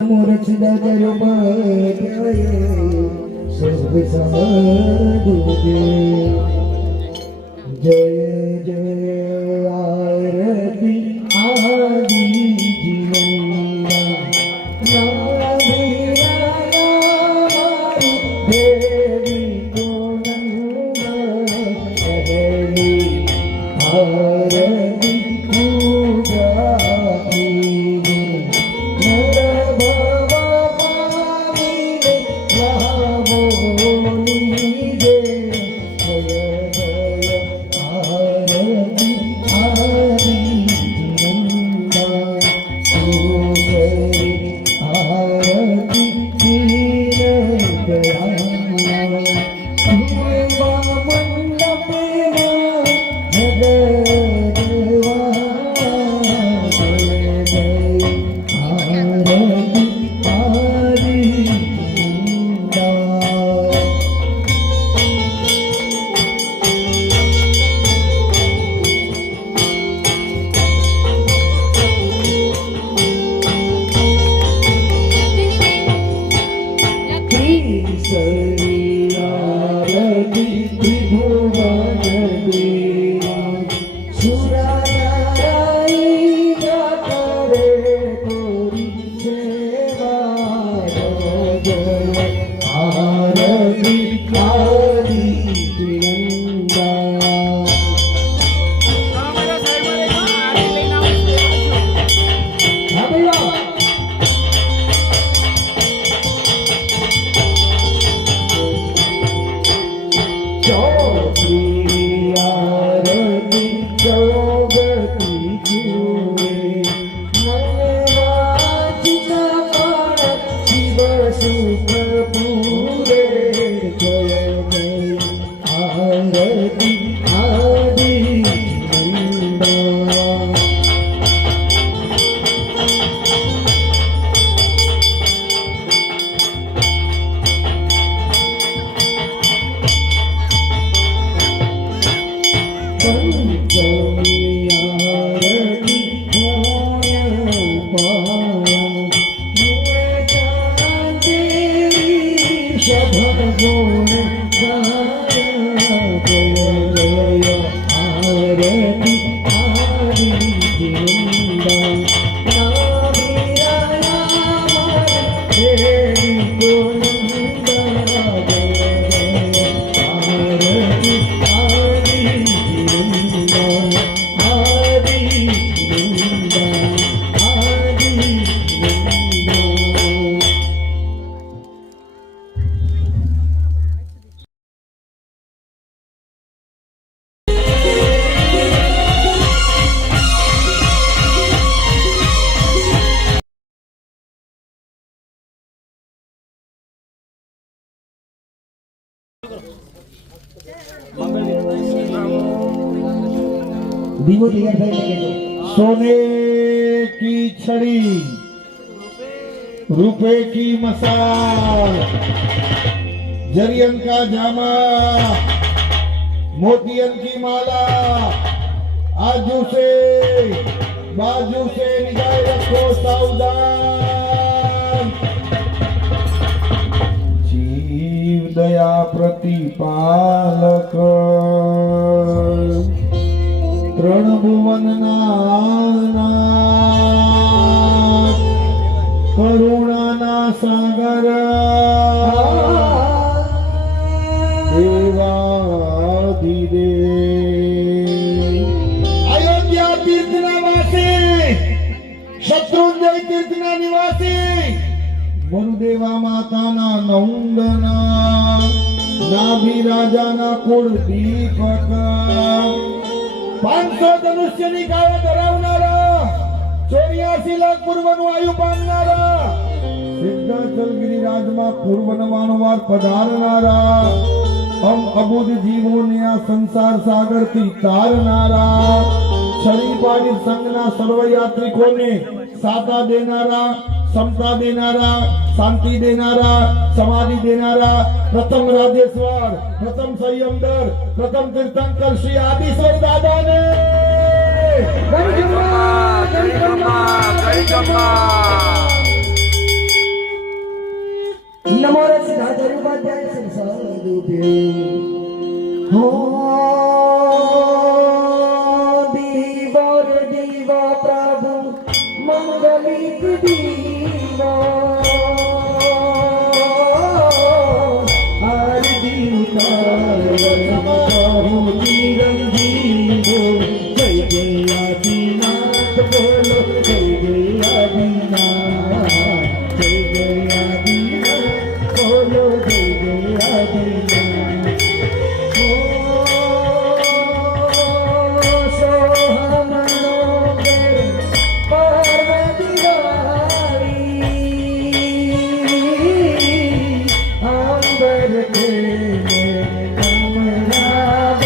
મોરક્ષદા કયો પાઠ્યાય સર્વ સાધુદે જય જય આરતી આદિ જીવનના દેવી ગોનંદા કહેલી આરતી सोने की छड़ी रुपए की मसाल जरियन का जामा मोतियन की माला आजू से बाजू से निगाह रखो सावधान जीव दया प्रतिपालक त्रण भुवन करुणा सागर देवाधिदेव अयोध्या तीर्थना वासी शत्रुंजय तीर्थना निवासी वरुदेवा माताना नौंदना नाभि राजाना कुल दीपक 500 ધનુષ્યની કાયા ધરાવનારા 84 લાખ પૂર્વનું આયુ પામનારા સિદ્ધાચલ ગિરિરાજમાં પૂર્વ નવાણવાર પધારનારા હમ અબુધ જીવોને આ સંસાર સાગરથી તારનારા છડી પાડી સંઘના સર્વ યાત્રિકોને સાતા દેનારા समता देनारा शांति देनारा समाधि देनारा प्रथम राजेश्वर प्रथम संयमदर प्रथम तीर्थंकर श्री आदिश्वर दादा ने जय जम्मा जय जम्मा जय जम्मा। નમો રે સિદ્ધાર્થ ઉપાધ્યાય સંસાદુભે હો દીવર દીવ પ્રભુ મંગલિક દીવ આરતી પ્રભુ ચિરંજીવો જય જય આદિનાથ બોલો જય જય આદિનાથ જય જય આદિનાથ બોલો જય જય આદિનાથ સોહમનો ઘેર પાર્વતી વાળી અંબર ખેલે કમરાબાઈ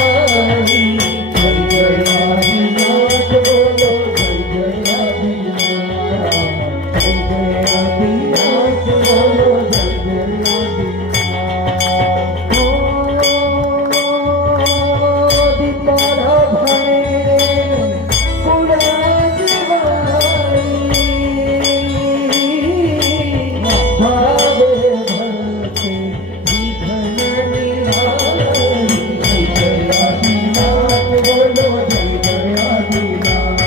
જય જય આદિનાથ બોલો જય જય આદિનાથ જય જય આદિનાથ બોલો જય જય આદિનાથ દીપડા ભણે કુળાજવાળી ભાવે ભરતે વિઘ્નની હારી જય જય આદિનાથ બોલો જય જય આદિનાથ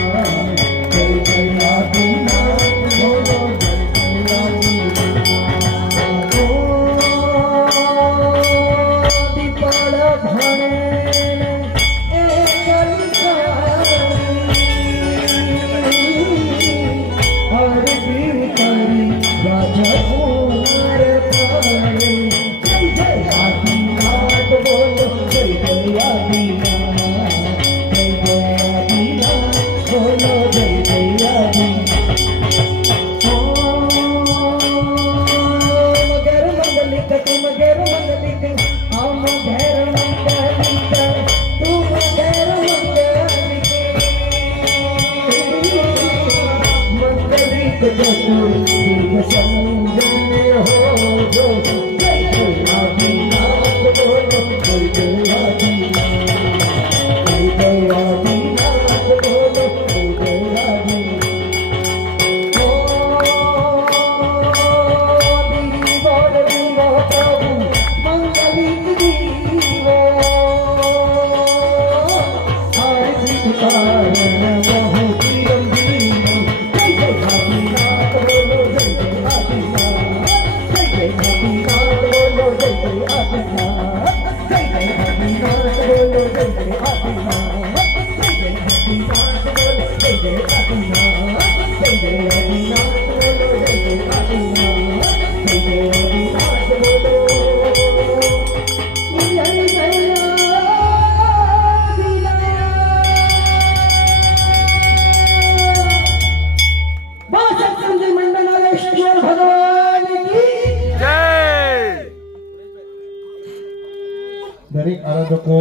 જય જય આદિનાથ બોલો જય જય આદિનાથ દીપડા ભણે દરેક આરાધકો